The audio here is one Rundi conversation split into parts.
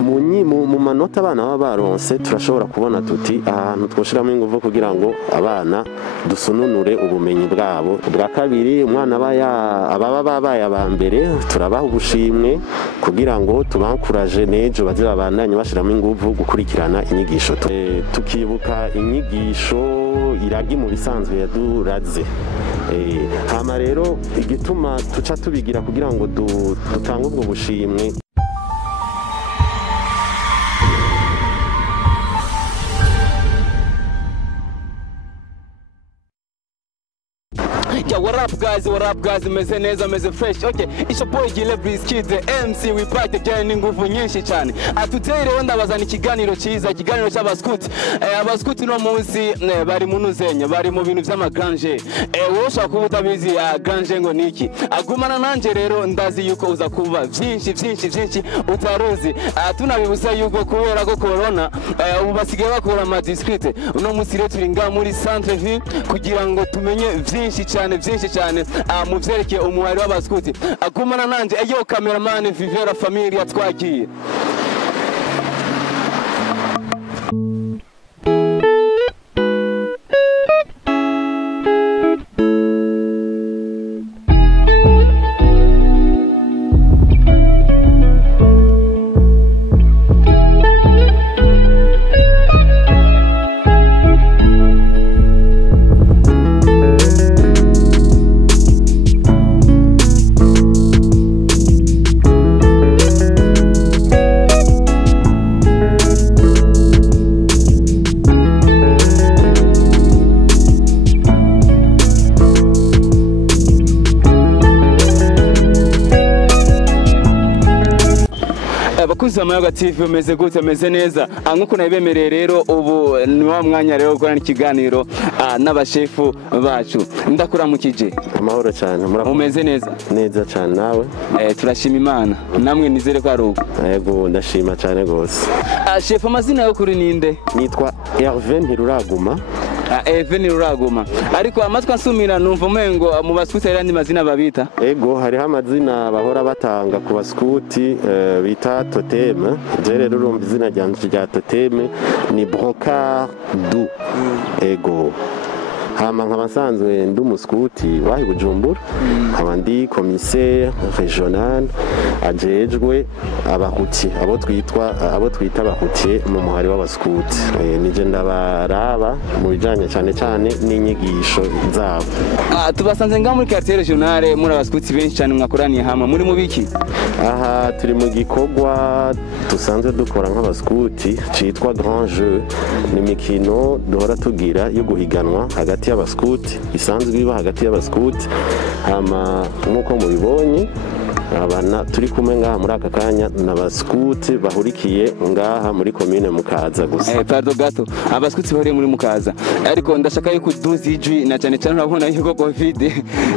mu manota abana baba baronse turashobora kubona tuti ahantu twoshiramo ingufu kugira ngo abana dusununure ubumenyi bwabo. Bwa kabiri umwana ababa babaye abambere turabaha ubushimwe kugira ngo tubankuraje nejo baze babandanye bashiramo ingufu gukurikirana inyigisho. Tukibuka inyigisho iragi mu bisanzwe yaduraze. Hama rero igituma tuca tubigira kugira ngo dutange ubwo bushimwe. Yeah, what up guys, meze neza, meze fresh. Okay, it's your boy Gilebris Kids, the MC, we back again ingufu nyinshi cyane. Today rero ndabazana ikiganiro cyiza, ikiganiro cy'abaskuti. Abaskuti no munsi bari munuzenya, bari mu bintu by'amaganje. Wowe ushaka kuba utabizi ganje ngo niki. Agumana nanje rero ndazi yuko uza kuba byinshi utaruzi. Tunabibusa yuko kubera ko corona ubu basigaye bakora ama discrete. Uno munsi rero turi nga muri centre ville kugira ngo tumenye byinshi cyane mu byerekeye umuhari w'abaskuti. Agumana nanje eyo cameraman Vivera Familia twagiye. Amayoga TV meze gute, meze neza. Nkuko nabemereye rero ubu ni wa mwanya rero gukorana ikiganiro n'abashefu bacu. Ndakuramukije. Amahoro cyane. Umeze neza? Neza cyane nawe? Turashima Imana. Namwe nizere ko ari uko. Yego ndashima cyane gose. Chef amazina yo kuri ninde? Nitwa Hervé Ntiruraguma. Hervé Ntiruraguma. Ariko amatwa nsumira numva umengo mu baskuti ari andi mazina babita. Ego hariho amazina bahora batanga ku baskuti bita totem. Je rero urumva izina rya totem ni Brocard doux. Ego hama nk'abasanzwe ndi umuskuti wahi Bujumbura, nkaba ndi commissaire Régionale ajejwe abahuti abo twita abahuti mu muhari w'abaskuti. Nije ndabaraba mu bijanye cyane n'inyigisho zabo. Tubasanze nga muri quartier Régionale muri abaskuti benshi cyane mwakoraniye hamwe muri mubiki? Aha turi mu gikorwa dusanzwe dukora nk'abaskuti citwa grand jeu. Ni mikino duhora tugira yo guhiganwa hagati y'abaskuti, isanzwe iba hagati y'abaskuti. Hama nkuko mubibonye abana turi kumwe ngaha muri aka kanya n'abaskuti bahurikiye ngaha muri commune Mukaza gusa. Pardon gato, abaskuti bari muri Mukaza. Ariko ndashaka yuko duziji na cyane urabona yuko covid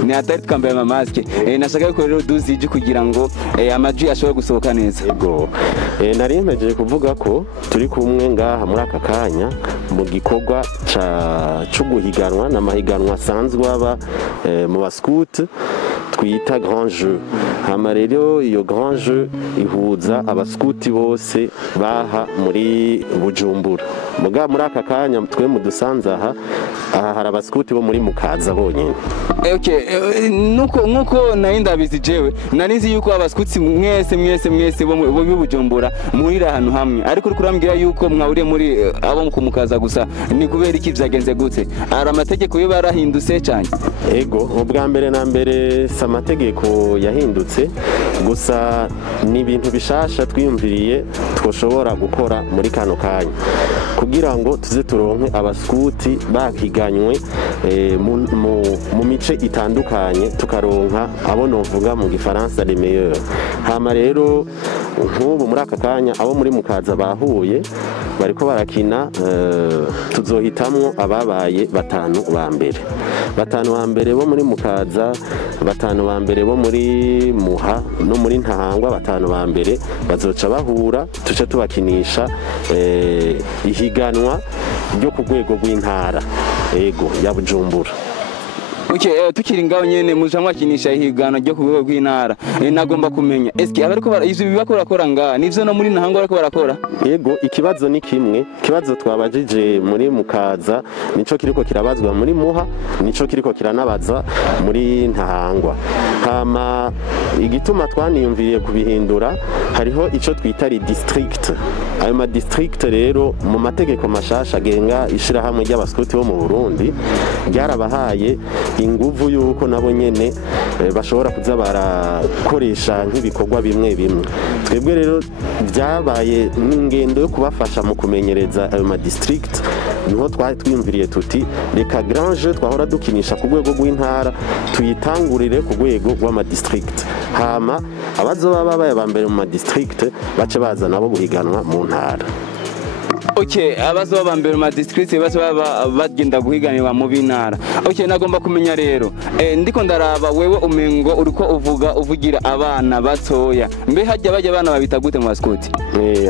ni atari twambaye ama mask. Nashaka yuko rero duziji kugira ngo amajwi ashobore gusohoka neza. Yego. Nari mpejeje kuvuga ko turi kumwe ngaha muri aka kanya mu gikorwa cyo guhiganwa n'amahiganwa asanzwe aba mu baskuti twita grand jeu. Hama rero iyo grand jeu ihuza abaskuti bose baha muri Bujumbura. Muga muri aka kanya twe mu dusanze aha hari abaskuti bo muri Mukaza bonyine. Okay, nuko naindabizi jewe nanizi yuko abaskuti mwese bo Bujumbura muri ahantu hamwe, ariko kurambwira yuko mwawuriye muri abo ku Mukaza gusa. Ni kubera iki byagenze gute? Ari amategeko yo barahindutse cyane? Ego ubwa mbere na mbere amategeko yahindutse gusa ni ibintu bishasha twiyumviriye twoshobora gukora muri kano kanya kugira ngo tuze turonke abaskuti bahiganywe mu mice itandukanye, tukaronka abo novuga mu gifaransa les meilleurs. Hama rero nk'ubu muri aka kanya abo muri Mukaza bahuye bariko barakina, tuzohitamwo ababaye batanu ba mbere bo muri Mukaza, batanu ba mbere bo muri Muha no muri Ntahangwa, batanu ba mbere bazoca bahura tuce tubakinisha ihiganwa ryo ku rwego rw'intara ego ya Bujumbura. Okay, tukiri ngaho nyene muja mwakinisha ihigano ryo ku rwego rw'intara. Nagomba kumenya eski abariko ivyo bibakora nga nivyo no muri ntahango bariko barakora? Yego, ikibazo ni kimwe. Ikibazo twabajije muri mukaza nico kiriko kirabazwa muri muha, nico kiriko kiranabaza muri ntahangwa. Hama igituma twaniyumviriye kubihindura hariho ico twita district. Ayo ma district rero mu mategeko mashasha genga ishirahamwe ry'abaskuti bo mu Burundi ryarabahaye inguvu yuko nabo nyene bashobora kuza barakoresha nk'ibikorwa bimwe bimwe. Twebwe rero byabaye n'ingendo yo kubafasha mu kumenyereza ayo ma district, niho twiyumviriye tuti reka grange twahora dukinisha ku rwego rw'intara tuyitangurire ku rwego rw'ama district, hama abazoba babaye abambere mu ma district bace baza nabo guhiganwa mu ntara. Okay, abazo bambere mu district bazo bagenda guhiganirwa mu bintara. Okay, nagomba kumenya rero ndiko ndaraba wewe umengo uriko uvugira abana batoya, mbe hajya bajya abana babita gute mu baskuti?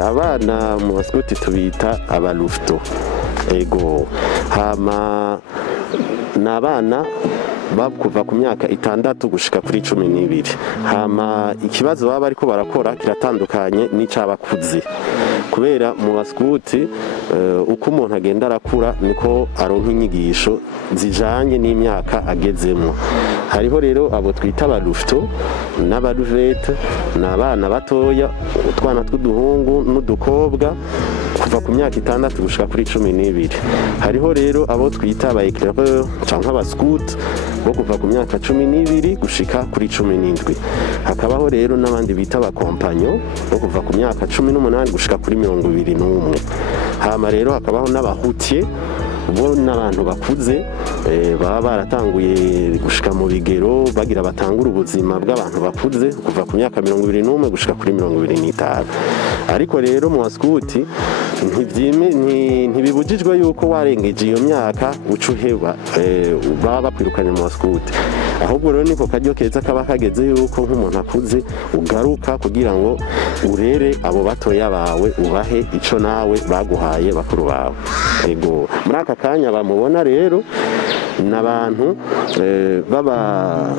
Abana mu baskuti tubita abalufto. Ego, hama nabana kuva ku myaka 6 gushika kuri 12. Hama ikibazo baba ariko barakora kiratandukanye n'icabakuze, kubera mu baskuti uko umuntu agenda arakura niko aronka inyigisho zijanye n'imyaka agezemo. Hariho rero abo twita abalufto n'abaluvete, n'abana batoya, utwana tw'uduhungu n'udukobwa kuva ku myaka 6 gushika kuri 12. Hariho rero abo twita aba éclaireur canke abaskuti bo kuva ku myaka 12 gushika kuri 17. Hakabaho rero n'abandi bita abakompanyo bo kuva ku myaka 18 gushika kuri 21. Hama rero hakabaho n'abahutiye bo n'abantu bakuze baba baratanguye gushika mu bigero bagira batangura ubuzima bw'abantu bakuze kuva ku myaka 21 gushika kuri 25. Ariko rero mu baskuti ntibibujijwe yuko warengeje iyo myaka ucuheba baba bakwirukanye mu baskuti. Ahubwo rero niko karyo keza kaba kageze yuko nk'umuntu akuze ugaruka kugira ngo urere abo batoya bawe, ubahe ico nawe baguhaye bakuru bawe. Ego, muri aka kanya bamubona rero n'abantu baba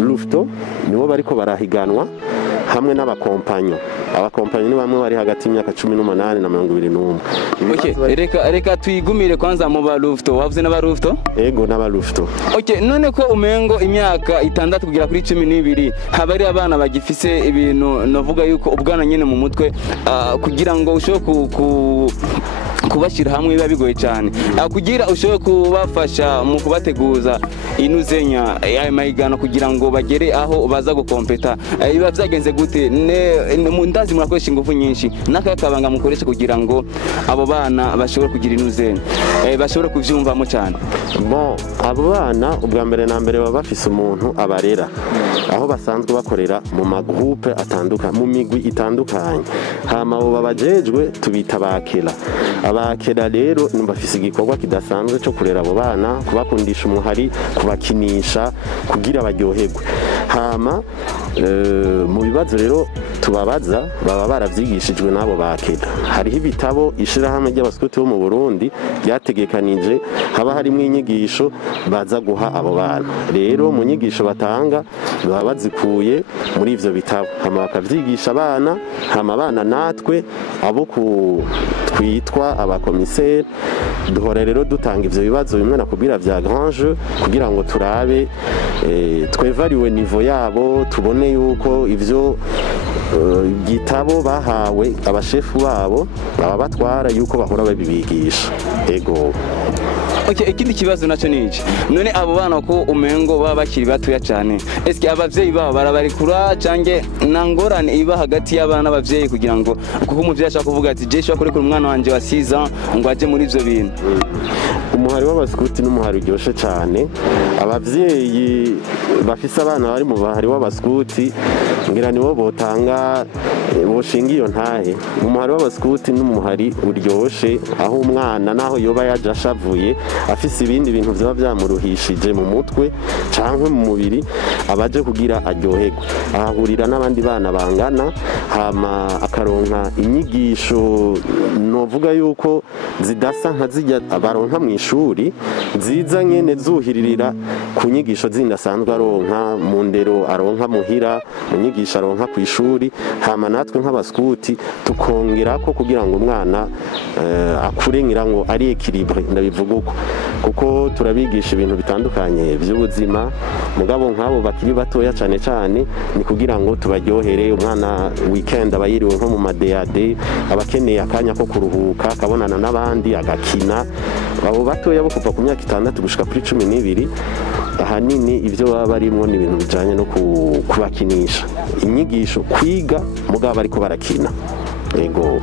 lufto nibo bariko barahiganwa hamwe n'abakompanyo. Abakompanyo ni bamwe bari hagati y'imyaka 18 na 21. Okay, reka tuyigumire kwanza mu balufto. Wavuze n'abalufto? Ego, n'abalufto. Okay, none ko umengo imyaka 6 kugera kuri 12 haba ari abana bagifise ibintu novuga yuko ubwana nyene mu mutwe kugira ngo ushoke kubashira hamwe biba bigoye cyane, kugira ushobore kubafasha mu kubateguza inuzenya ya mayigano kugira ngo bagere aho baza gukompeta. Biba byagenze gute? Ndazi murakoresha ingufu nyinshi, nakakabanga mukoresha kugira ngo abo bana bashobore kugira inuzenya, bashobore kuvyumvamo cyane. Bon, abo bana ubwa mbere na mbere baba bafise umuntu abarera aho basanzwe bakorera mu magroupe atandukanye, mu migwi itandukanye. Hama abo babajejwe tubita bakela. Abakela rero bafise igikorwa kidasanzwe cyo kurera abo bana, kubakundisha umuhari, kubakinisha kugira baryoherwe. Hama mu bibazo rero tubabaza baba baravyigishijwe nabo bakela. Hariho ibitabo ishirahamwe ry'abaskuti bo mu Burundi ryategekanije, haba harimo inyigisho baza guha abo bana. Rero mu nyigisho batanga baba bazikuye muri ivyo bitabo, hama bakavyigisha abana. Hama abana natwe abo twitwa abakomiseri duhora rero dutanga ivyo bibazo bimwe nakubwira vya grand jeu kugira ngo turabe twevariwe niveau yabo, tubone yuko ivyo igitabo bahawe abashefu babo baba batwara yuko bahora babibigisha. Ego. Okay, ikindi kibazo naco niki, none abo bana ko umengo baba bakiri batoya cyane, eske abavyeyi babo barabarikura cange nangorane iba hagati y'abana n'abavyeyi kugira ngo kuko umuvyeyi ashaka kuvuga ati je shaka kurekura umwana wanje wa 6 ans ngo aje muri ivyo bintu? Umuhari w'abaskuti n'umuhari uryoshe cyane. Abavyeyi bafise abana bari mu bahari w'abaskuti ngira nibo botanga boshinga iyo ntahe umuhari w'abaskuti n'umuhari uryoshe aho umwana naho yoba yaje ashavuye afise ibindi bintu byaba byamuruhishije mu mutwe canke mu mubiri abaje kugira aryoherwe ahahurira n'abandi bana bangana hama akaronka inyigisho novuga yuko zidasa nka zijya baronka mu ishuri ziza nyene zuhiririra ku nyigisho zindi asanzwe aronka mu ndero aronka muhira mu nyigisho aronka ku ishuri hama natwe nk'abaskuti tukongera ko kugira ngo umwana akure ngira ngo ari equilibre ndabivuga uko kuko turabigisha ibintu bitandukanye by'ubuzima mugabo nk'abo bakiri batoya cyane cyane ni kugira ngo tubaryohere umwana weekend abayiriwe nko mu madeade abakeneye akanya ko kuruhuka akabonana n'abandi agakina abo batoya bo kuva ku myaka 6 gushika kuri 12 ahanini ibyo baba barimo ni ibintu bijanye no kubakinisha inyigisho kwiga mugabo ariko barakina ego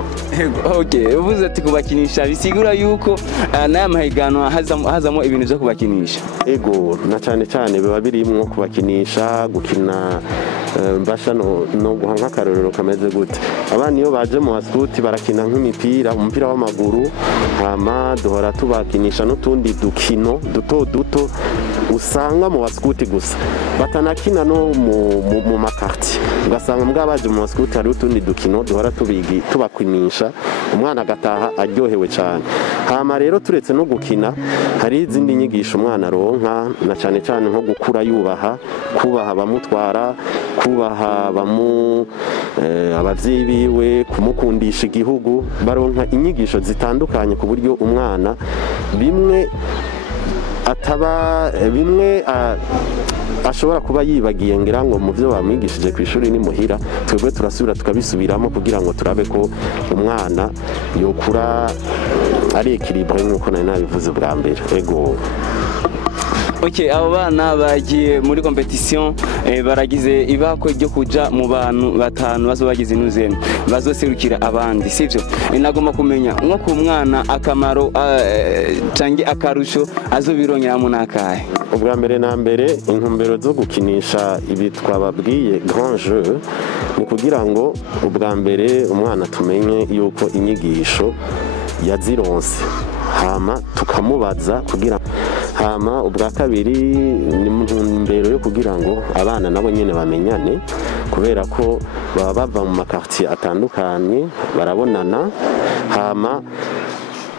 okay uvuze ati kubakinisha bisigura yuko naya mahiganwa hazamo ibintu byo kubakinisha ego na cyane cyane biba birimwo kubakinisha gukina mbasha no guhanka akarorero kameze gute abana iyo baje mu baskuti barakina nk'imipira umupira w'amaguru hama duhora tubakinisha n'utundi dukino duto usanga mu baskuti gusa batanakina no mu makarti ugasanga mbwa baje mu baskuti hari utundi dukino duhora tubakinisha umwana agataha aryohewe cyane hama rero turetse no gukina hari izindi nyigisho umwana aronka na cyane cyane nko gukura yubaha kubaha bamutwara kubaha abavyeyi biwe kumukundisha igihugu baronka inyigisho zitandukanye ku buryo umwana bimwe ashobora kuba yibagiye ngira ngo mu byo bamwigishije ku ishuri ni muhira twebwe turasubira tukabisubiramo kugira ngo turabe ko umwana yokura ari equilibre nk'uko nari nabivuze bwa mbere ego Okay, abo bana bagiye muri competition baragize ibako ryo kuja mu bantu batanu bazobagize inuzene bazoserukira abandi sivyo nagomba kumenya nko ku mwana akamaro cange akarusho azobirongera mu nakahe ubwa mbere na mbere intumbero zo gukinisha ibi twababwiye grand jeu ni kugira ngo ubwa mbere umwana tumenye yuko inyigisho yazironse hama tukamubaza kugira hama ubwa kabiri ni mu ntumbero yo kugira ngo abana nabo nyene bamenyane kubera ko baba bava mu makartier atandukanye barabonana hama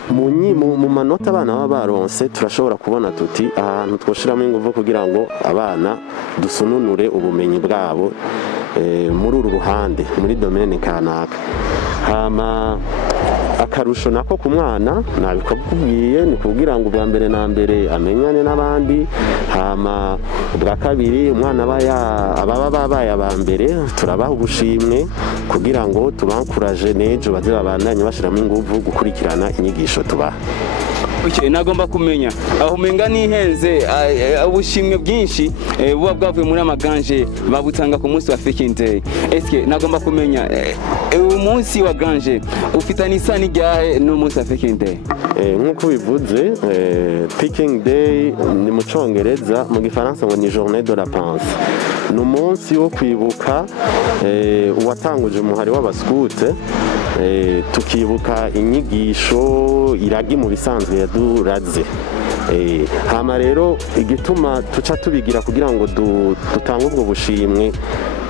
mu manota abana baba baronse turashobora kubona tuti ahantu twoshiramo ingufu kugira ngo abana dusununure ubumenyi bwabo muri uru ruhande muri domaine kanaka hama akarusho nako ku mwana nabikubwiye ni kugira ngo ubwa mbere na mbere amenyane n'abandi hama ubwa kabiri umwana ababa babaye aba mbere turabaha ubushimwe kugira ngo tubankuraje nejo baze babandanye bashiramo ingufu gukurikirana inyigisho tubaha. Okay, nagomba kumenya aho menga nihenze ubushimwe bwinshi buba bwavuye muri amaganje babutanga ku munsi wa Faking Day. Eske nagomba kumenya umunsi wa ganje ufitanye isano ryahe n'umunsi wa Faking Day? Nk'uko bivuze Faking Day ni mu Congereza mu Gifaransa ngo ni journée de la pensée. Ni umunsi wo kwibuka uwatanguje umuhari w'abaskuti tukibuka inyigisho iragi mu bisanzwe yaduraze hama rero igituma tuca tubigira kugira ngo dutange ubwo bushimwe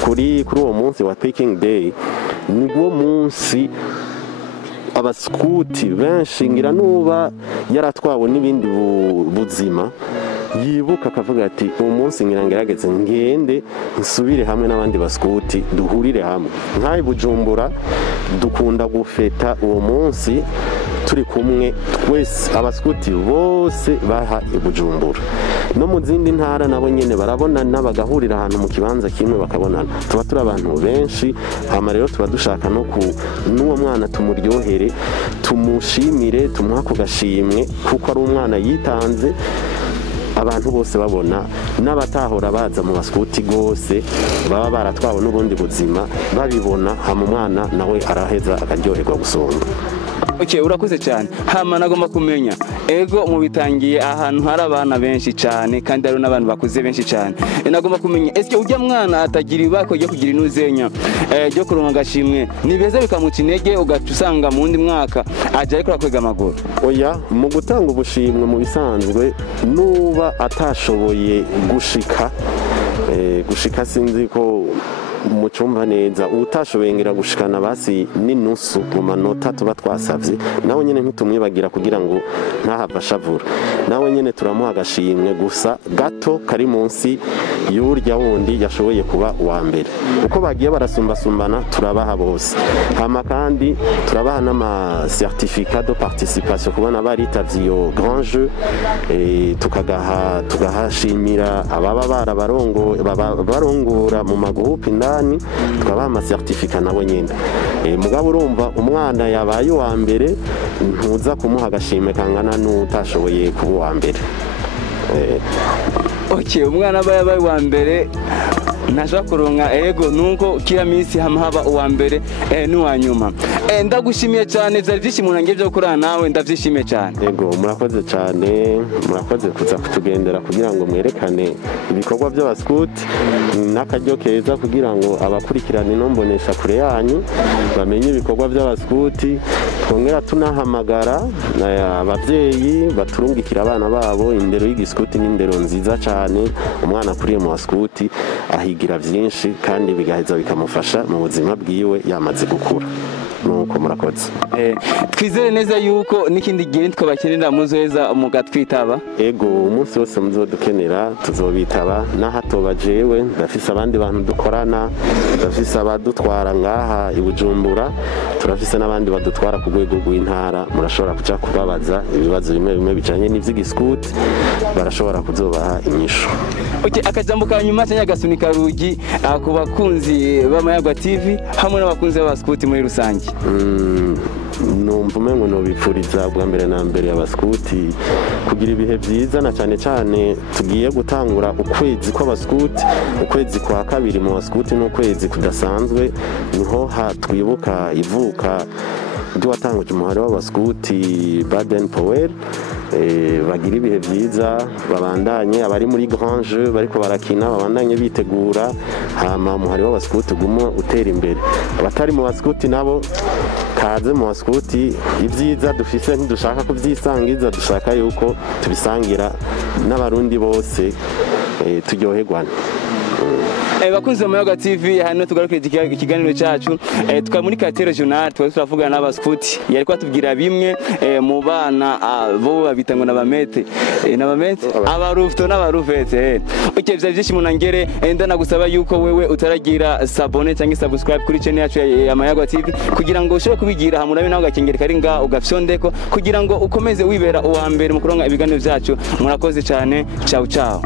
kuri uwo munsi wa Faking Day nibwo munsi abaskuti benshi ngira nuba yaratwawe n'ibindi buzima yibuka akavuga ati uwo munsi ngerageze ngende nsubire hamwe n'abandi baskuti duhurire hamwe nk'ayi Bujumbura dukunda gufeta uwo munsi turi kumwe twese abaskuti bose baha Bujumbura no mu zindi ntara nabo nyene barabonana bagahurira ahantu mu kibanza kimwe bakabonana tuba turi abantu benshi hama rero tuba dushaka no n'uwo mwana tumuryohere tumushimire tumuha ku gashimwe kuko ari umwana yitanze abantu bose babona n'abatahora baza mu baskuti gose baba baratwawe n'ubundi buzima babibona hama umwana nawe araheza akaryoherwa gusumba. Okay, urakoze cyane. Hama nagomba kumenya ego mu bitangiye ahantu hari abana benshi cyane kandi hari n'abantu bakuze benshi cyane. Nagomba kumenya eske ujya mwana atagira ibako ryo kugira inuzenya ryo kuronka gashimwe nibeze bikamuca intege ugaca usanga mu wundi mwaka aje ariko akwega amaguru. Oya, mu gutanga ubushimwe mu bisanzwe nuba atashoboye gushika sinzi ko umucumba neza utashoboye ngira gushikana basi n'inusu mu manota tuba twasavye nawe nyene ntitumwibagira kugira ngo ntahava shavura nawe nyene turamuha agashimwe gusa gato kari munsi y'urya wundi yashoboye kuba uwa mbere uko bagiye barasumbasumbana turabaha bose hama kandi turabaha n'ama certificat de participation kubona baritavye iyo grand jeu tugahashimira ababa barongora mu magroupe tukabaha amasertifika nabo nyine mugabo urumva umwana yabaye uwa mbere ntuza kumuha agashimwe kangana n'utashoboye kuba uwa mbere. Okay, umwana yabaye uwa mbere ntashobora kuronka ego nuko kila minsi haba uwa mbere n'uwa nyuma. Ndagushimiye cyane byari byishimo nange byo kurana nawe ndavyishimiye cyane. Ego murakoze cyane murakoze kuza kutugendera kugira ngo mwerekane ibikorwa by'abascout n'akaryo keza kugira ngo abakurikirana inombonesha kure yanyu bamenye ibikorwa by'abascout twongera tunahamagara abavyeyi baturungikira abana babo indero y'igiscout n'indero nziza cyane umwana kuriye mu bascout ahigira byinshi kandi bigaheza bikamufasha mu buzima bwiwe yamaze gukura. Nuko murakoze. Twizere neza yuko n'ikindi gihe twabakenera muzoheza mugatwitaba. Ego umunsi wose muzodukenera tuzobitaba n'ahatoba jewe ndafise abandi bantu dukorana ndafise abadutwara ngaha i Bujumbura turafise n'abandi badutwara ku rwego rw'intara murashobora kuja kubabaza ibibazo bimwe bijanye n'ivy'igiscout barashobora kuzobaha inyishu. Okay, akajambo ka nyuma cyanya gasunika rugi ku bakunzi b'Amayagwa TV hamwe n'abakunzi b'abascout muri rusange. Numva umengo nobipfuriza bwa mbere na mbere abascout kugira ibihe byiza na cyane cyane tugiye gutangura ukwezi kw'abascout ukwezi kwa kabiri mu bascout n'ukwezi kudasanzwe niho twibuka ivuka ry'uwatanguje umuhari w'abascout Baden Powell bagira ibihe byiza babandanye abari muri grand jeu bariko barakina babandanye bitegura hama umuhari w'abascout gumo utera imbere abatari mu bascout nabo kaze mu bascout ibyiza dufise ntidushaka kubyisangiza dushaka yuko tubisangira n'abarundi bose turyoherwana. Bakunzi b'Amayagwa TV hano tugarukira ikiganiro cyacu tukaba muri Régionale turavugana n'abascout yari kwatubwira bimwe mu bana bo babita ngo n'abamete abarufto n'abaruvete. Okay, byari byishimo nangere ndanagusaba yuko wewe utaragira sabone cyangwa subscribe kuri channel yacu ya Amayagwa TV kugira ngo ushobore kubigira hamurabe nawe gakengera kari nga ugafyondeko kugira ngo ukomeze wibera uwa mbere mu kuronka ibiganiro byacu. Murakoze cyane, ciao ciao.